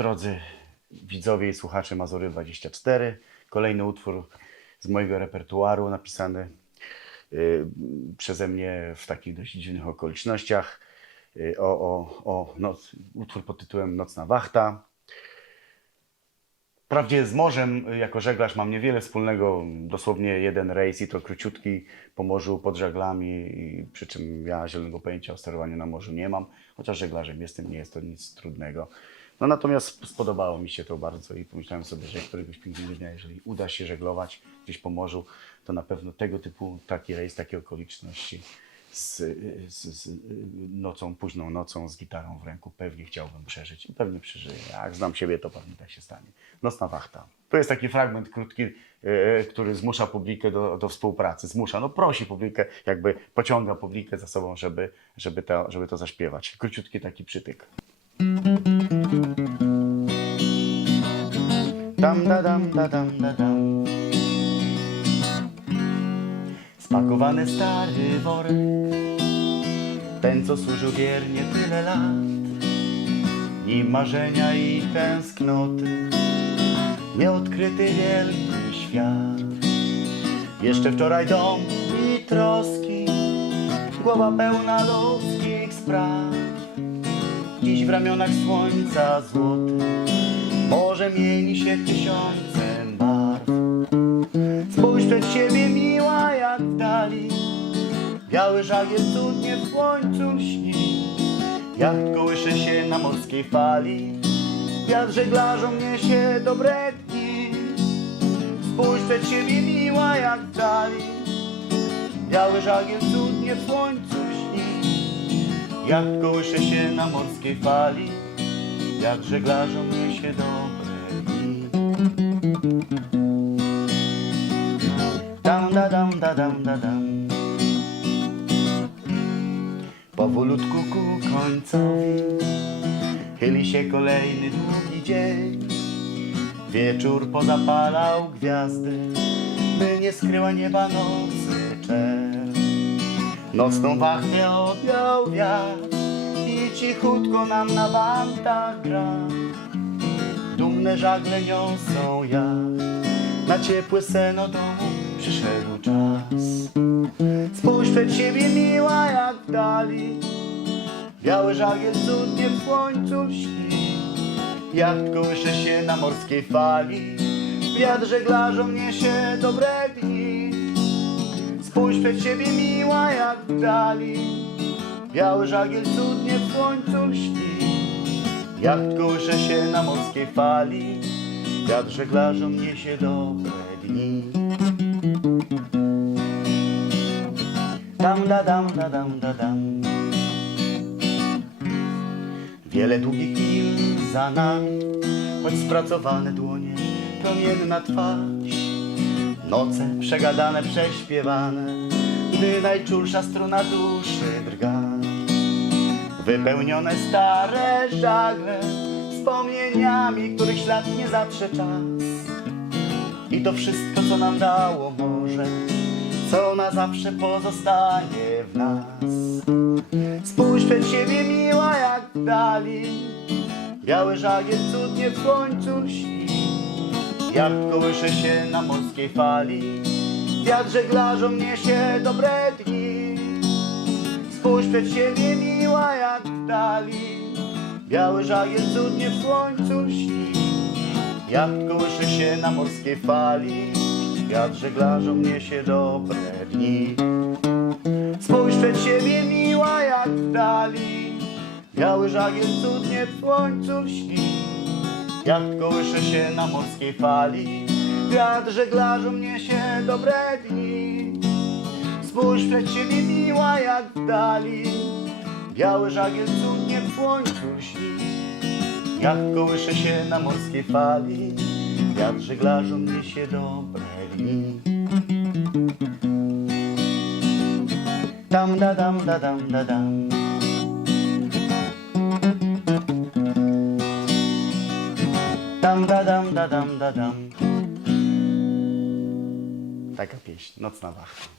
Drodzy widzowie i słuchacze Mazury 24, kolejny utwór z mojego repertuaru napisany y, przeze mnie w takich dość dziwnych okolicznościach. Y, o, o, o noc, utwór pod tytułem Nocna Wachta. Wprawdzie z morzem y, jako żeglarz mam niewiele wspólnego, dosłownie jeden rejs i to króciutki po morzu pod żaglami, przy czym ja zielonego pojęcia o sterowaniu na morzu nie mam, chociaż żeglarzem jestem, nie jest to nic trudnego. No natomiast spodobało mi się to bardzo i pomyślałem sobie, że któregoś pięknego dnia, jeżeli uda się żeglować gdzieś po morzu, to na pewno tego typu taki rejs, takie okoliczności z, z, z nocą, późną nocą, z gitarą w ręku pewnie chciałbym przeżyć i pewnie przeżyję. Jak znam siebie, to pewnie tak się stanie. Nocna wachta. To jest taki fragment krótki, e, który zmusza publikę do, do współpracy. Zmusza, no prosi publikę, jakby pociąga publikę za sobą, żeby, żeby, to, żeby to zaśpiewać. Króciutki taki przytyk. Dam, da, dam, da, dam, da, dam. Spakowany stary worek, ten co służył wiernie tyle lat, nim marzenia i tęsknoty, nieodkryty wielki świat. Jeszcze wczoraj dom i troski, głowa pełna ludzkich spraw. Dziś w ramionach słońca złoty, może mieni się tysiące barw. Spójrz przed siebie miła jak w dali. Biały żagiel cudnie w słońcu lśni. Jacht kołysze się na morskiej fali. Wiatr żeglarzom niesie dobre dni. Spójrz przed siebie miła jak w dali. Biały żagiel cudnie w słońcu lśni. Jacht kołysze się na morskiej fali. Wiatr żeglarzom niesie dni da, dam, da, dam, da, dam. Powolutku ku końcowi Chyli się kolejny długi dzień. Wieczór pozapalał gwiazdy By nie skryła nieba nocy czerw. Nocną wachtę odjął wiatr I cichutko nam na wantach gra. Dumne żagle niosą jacht Na ciepłe seno domu przyszedł czas. Spójrz przed siebie miła jak dali. Biały żagiel cudnie w słońcu lśni Jacht kołysze się na morskiej fali Wiatr żeglarzom niesie dobre dni. Spójrz przed siebie miła jak dali. Biały żagiel cudnie w słońcu lśni Jacht kołysze się na morskiej fali Wiatr żeglarzom niesie dobre dni Dam, da, dam, da, dam, da, dam. Wiele długich mil za nami, choć spracowane dłonie, promienna twarz. Noce przegadane, prześpiewane, gdy najczulsza struna duszy drga. Wypełnione stare żagle, wspomnieniami, których ślad nie zatrze czas. I to wszystko, co nam dało morze, co na zawsze pozostanie w nas. Spójrz przed siebie miła jak w dali, biały żagiel cudnie w słońcu lśni. Jak kołysze się na morskiej fali, wiatr żeglarzom niesie dobre dni. Spójrz przed siebie miła jak w dali, biały żagiel cudnie w słońcu lśni. Jak kołysze się na morskiej fali Wiatr żeglarzom niesie dobre dni. Spójrz przed siebie miła jak w dali Biały żagiel cudnie w słońcu lśni Jak kołysze się na morskiej fali Wiatr żeglarzom niesie dobre dni. Spójrz przed siebie miła jak w dali Biały żagiel cudnie w słońcu lśni jak kołysze się na morskiej fali. Wiatr żeglarzom niesie dobre dni Dam da dam da dam da dam. Dam da dam da dam da dam. Taka pieśń, nocna wachta